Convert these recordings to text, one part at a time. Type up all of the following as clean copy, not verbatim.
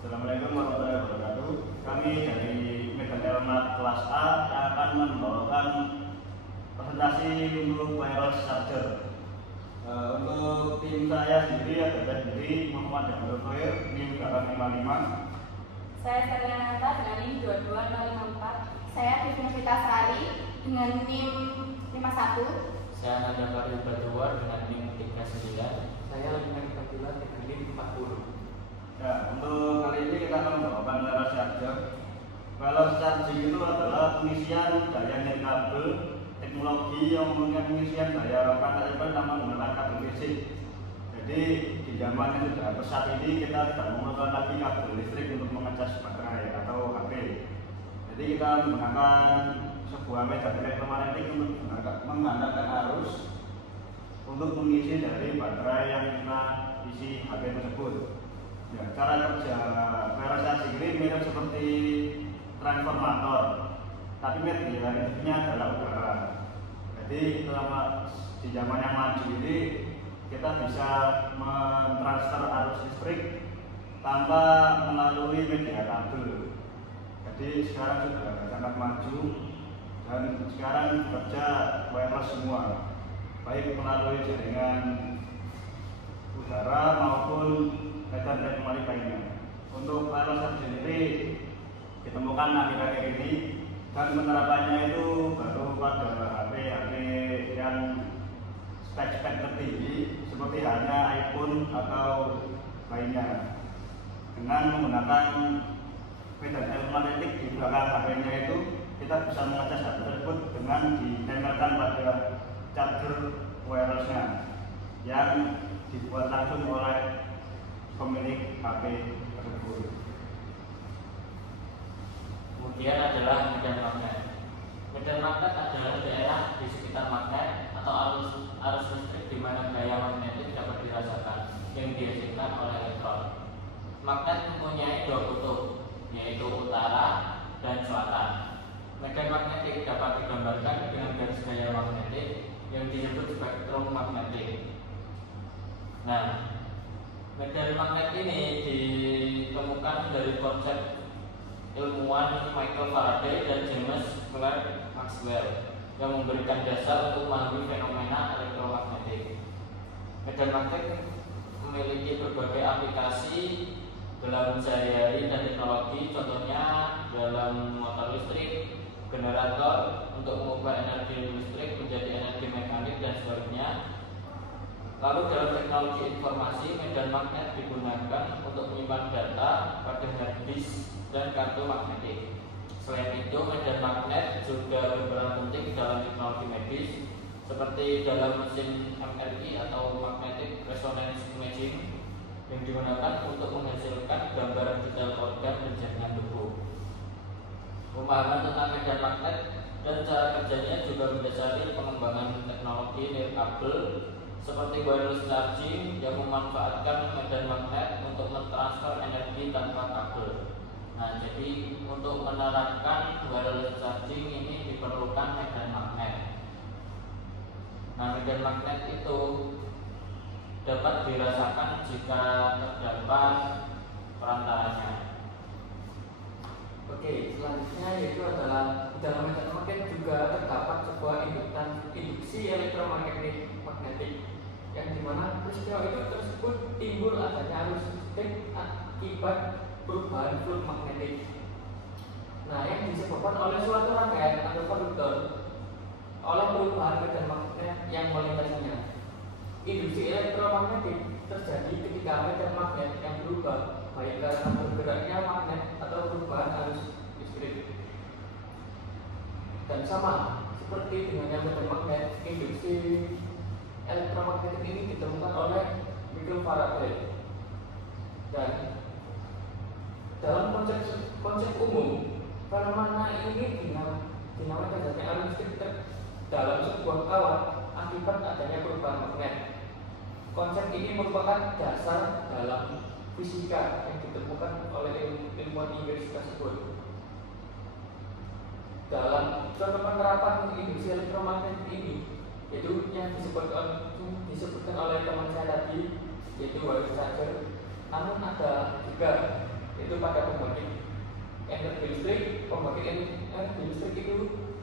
Assalamualaikum warahmatullahi wabarakatuh. Kami dari Medan Elmat kelas A yang akan membawakan presentasi untuk wireless charger. Untuk tim saya sendiri adalah dari Muhammad Abdul Khair, NIM 855. Saya Saryananta dengan NIM 22054. Saya Tivita Sari dengan NIM 51. Saya Nadia Farid Badawar dengan NIM 39. Saya Lina Fadila dengan NIM 40. Ya, untuk kali ini kita akan membawakan wireless charger. Wireless charging itu adalah pengisian daya nirkabel teknologi yang memungkinkan pengisian daya perangkat Apple tanpa menggunakan kabel listrik. Jadi di zaman yang sudah pesat ini kita tidak memerlukan lagi kabel listrik untuk mengecas baterai atau HP. Jadi kita menggunakan sebuah medan elektromagnetik untuk mengandalkan arus untuk mengisi dari baterai yang kita isi HP tersebut. Ya, cara kerja wireless charging ini mirip seperti transformator, tapi media intinya adalah udara. Jadi di zaman yang maju ini kita bisa mentransfer arus listrik tanpa melalui media kabel. Jadi sekarang sudah sangat maju dan sekarang bekerja wireless semua, baik melalui jaringan udara maupun medan elektronik lainnya. Untuk wireless charging ini ditemukan akhir-akhir ini dan penerapannya itu baru pada HP yang spek-spek tertinggi seperti halnya iPhone atau lainnya. Dengan menggunakan medan elektromagnetik di belakang HP-nya itu, kita bisa mengecas HP tersebut dengan ditempelkan pada charger wirelessnya yang dibuat langsung oleh pemilik HP tersebut. Kemudian adalah medan magnet. Medan magnet adalah daerah di sekitar magnet atau arus listrik di mana gaya magnetik dapat dirasakan yang dihasilkan oleh elektron. Magnet mempunyai dua kutub, yaitu utara dan selatan. Medan magnetik dapat digambarkan dengan garis gaya magnetik yang disebut spektrum magnetik. Nah, medan magnet ini ditemukan dari konsep ilmuwan Michael Faraday dan James Clerk Maxwell yang memberikan dasar untuk memahami fenomena elektromagnetik. Medan magnet memiliki berbagai aplikasi dalam sehari-hari dan teknologi, contohnya dalam motor listrik, generator untuk mengubah energi listrik menjadi energi mekanik dan sebaliknya. Lalu dalam teknologi informasi, medan magnet digunakan untuk menyimpan data pada hard disk dan kartu magnetik. Selain itu, medan magnet juga berperan penting dalam teknologi medis, seperti dalam mesin MRI atau magnetic resonance imaging yang digunakan untuk menghasilkan gambaran detail organ dan jaringan tubuh. Pemahaman tentang medan magnet dan cara kerjanya juga mendasari pengembangan teknologi nirkabel seperti wireless charging yang memanfaatkan medan magnet untuk mentransfer energi tanpa kabel. Nah, jadi untuk menerapkan wireless charging ini diperlukan medan magnet. Nah, medan magnet itu dapat dirasakan jika terdapat perantaranya. Oke, selanjutnya yaitu adalah di dalam medan magnet juga terdapat sebuah induksi elektromagnetik yang dimana peristiwa itu tersebut timbul adanya arus listrik akibat perubahan flux magnetik. Nah, yang disebabkan oleh suatu rangkaian atau konduktor oleh perubahan medan magnet yang melintasinya. Induksi elektromagnetik terjadi ketika medan magnet yang berubah, baik karena bergeraknya magnet atau perubahan arus listrik. Dan sama seperti dengan medan magnet, induksi elektromagnetik ini ditemukan oleh Michael Faraday. Dan dalam konsep umum, fenomena ini dinamakan adanya arus listrik dalam sebuah kawat akibat adanya perubahan magnet. Konsep ini merupakan dasar dalam fisika yang ditemukan oleh ilmuwan Inggris tersebut. Dalam contoh penerapan induksi elektromagnetik ini, yaitu yang disebutkan oleh teman saya tadi, yaitu wireless charger. Namun ada juga itu pada pembangkit energi listrik. Pembangkit energi listrik itu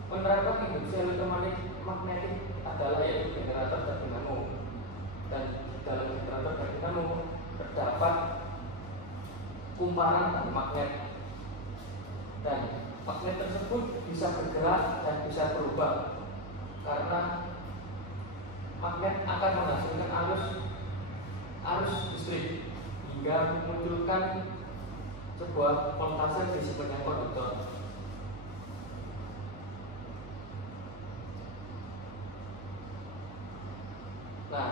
menerapkan induksi elektromagnetik adalah yaitu generator dan dinamo. Dan di dalam generator dan dinamo terdapat kumparan dan magnet. Dan magnet tersebut bisa bergerak dan bisa berubah karena magnet akan menghasilkan arus listrik hingga memunculkan sebuah voltase di sepanjang konduktor. Nah,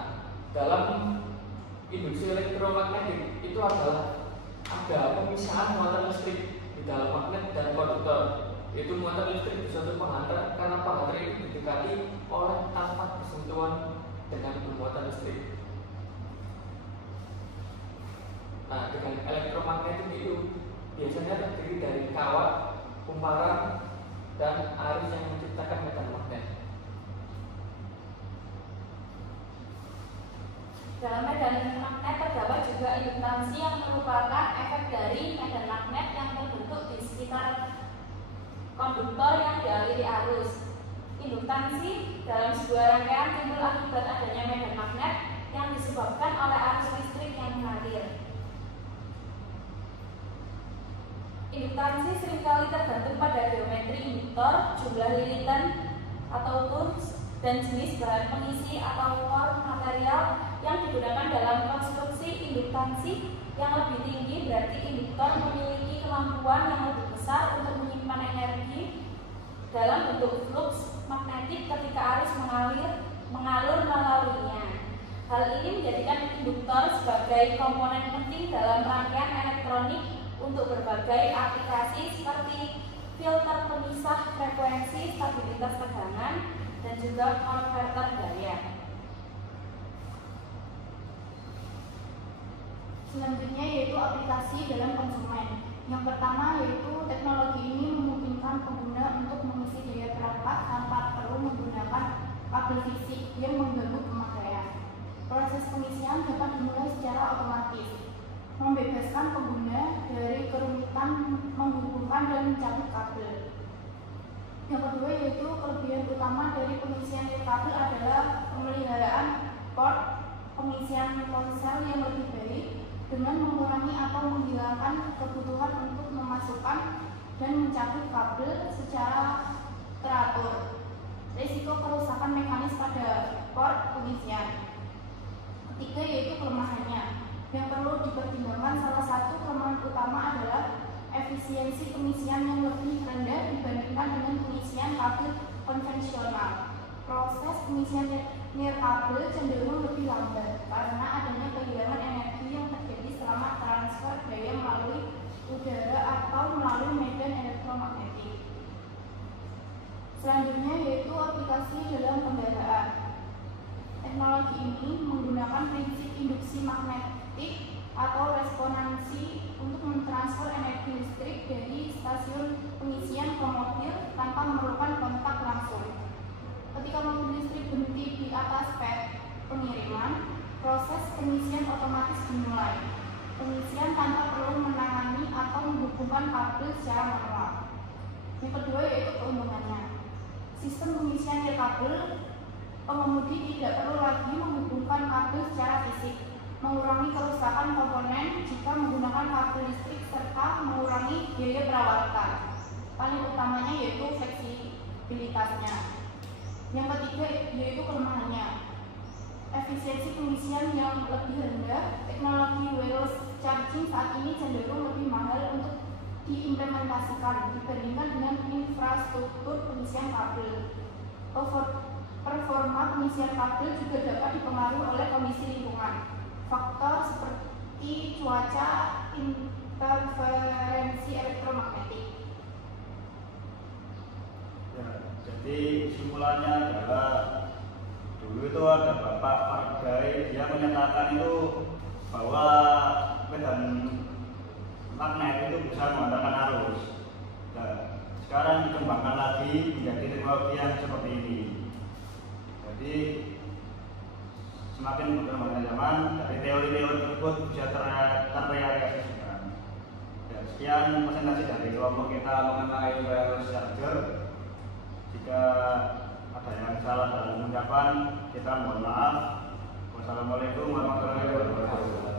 dalam induksi elektromagnetik itu adalah ada pemisahan muatan listrik di dalam magnet dan konduktor. Yaitu muatan listrik di suatu penghantar karena penghantar itu didekati oleh tanpa bersentuhan dengan muatan listrik. Nah, dengan elektromagnetik itu biasanya terdiri dari kawat, kumparan, dan arus yang menciptakan medan magnet. Dalam medan magnet terdapat juga induktansi yang merupakan efek dari medan magnet yang terbentuk di sekitar konduktor yang dialiri arus. Induktansi dalam sebuah rangkaian timbul akibat adanya medan magnet yang disebabkan oleh arus listrik yang mengalir. Induktansi seringkali tergantung pada geometri induktor, jumlah lilitan atau turns, dan jenis bahan pengisi atau core material yang digunakan dalam konstruksi induktansi yang lebih tinggi. Berarti induktor memiliki kemampuan yang lebih besar untuk menyimpan energi dalam bentuk flux magnetik ketika arus mengalur melaluinya. Hal ini menjadikan induktor sebagai komponen penting dalam rangkaian elektronik untuk berbagai aplikasi seperti filter pemisah frekuensi, stabilitas tegangan, dan juga konverter daya. Selanjutnya yaitu aplikasi dalam konsumen. Yang pertama yaitu teknologi ini memungkinkan pengguna untuk mengisi daya perangkat tanpa perlu menggunakan kabel fisik yang mengganggu pemakaian. Proses pengisian dapat dimulai secara otomatis, membebaskan pengguna dari kerumitan menghubungkan dan mencabut kabel. Yang kedua yaitu kelebihan utama dari pengisian kabel adalah pemeliharaan port pengisian ponsel yang lebih baik dengan mengurangi atau menghilangkan kebutuhan untuk memasukkan dan mencabut kabel secara teratur. Risiko kerusakan mekanis pada port pengisian. Ketiga yaitu kelemahannya. Yang perlu dipertimbangkan salah satu kelemahan utama adalah efisiensi pengisian yang lebih rendah dibandingkan dengan pengisian kabel konvensional. Proses pengisian nirkabel cenderung lebih lambat karena adanya kehilangan energi yang terjadi selama transfer daya melalui udara atau melalui medan elektromagnetik. Selanjutnya yaitu aplikasi dalam kendaraan. Teknologi ini menggunakan prinsip induksi magnetik atau resonansi untuk mentransfer energi listrik dari stasiun pengisian ke mobil tanpa memerlukan kontak langsung. Ketika mobil listrik berhenti di atas pad pengiriman, proses pengisian otomatis dimulai. Pengisian tanpa perlu menangani atau menghubungkan kabel secara manual. Yang kedua yaitu keuntungannya. Sistem pengisian nirkabel, pengemudi tidak perlu lagi menghubungkan kabel secara fisik, mengurangi kerusakan komponen jika menggunakan kabel listrik serta mengurangi biaya perawatan. Paling utamanya yaitu fleksibilitasnya. Yang ketiga yaitu kelemahannya. Efisiensi pengisian yang lebih rendah. Teknologi wireless charging saat ini cenderung lebih mahal untuk diimplementasikan dibandingkan dengan infrastruktur pengisian kabel. Performa pengisian kabel juga dapat dipengaruhi oleh kondisi lingkungan. Faktor seperti cuaca, interferensi elektromagnetik. Ya, jadi kesimpulannya adalah dulu itu ada Bapak Faraday, dia menyatakan itu bahwa medan magnet itu bisa menghantarkan arus. Nah, sekarang dikembangkan lagi menjadi teknologi yang seperti ini. Jadi semakin berkembangnya zaman, dari teori-teori tersebut bisa terrealisasikan. Ya, Sekian presentasi dari kelompok kita mengenai wireless charger. Jika ada yang salah dalam ucapan, kita mohon maaf. Wassalamualaikum warahmatullahi wabarakatuh.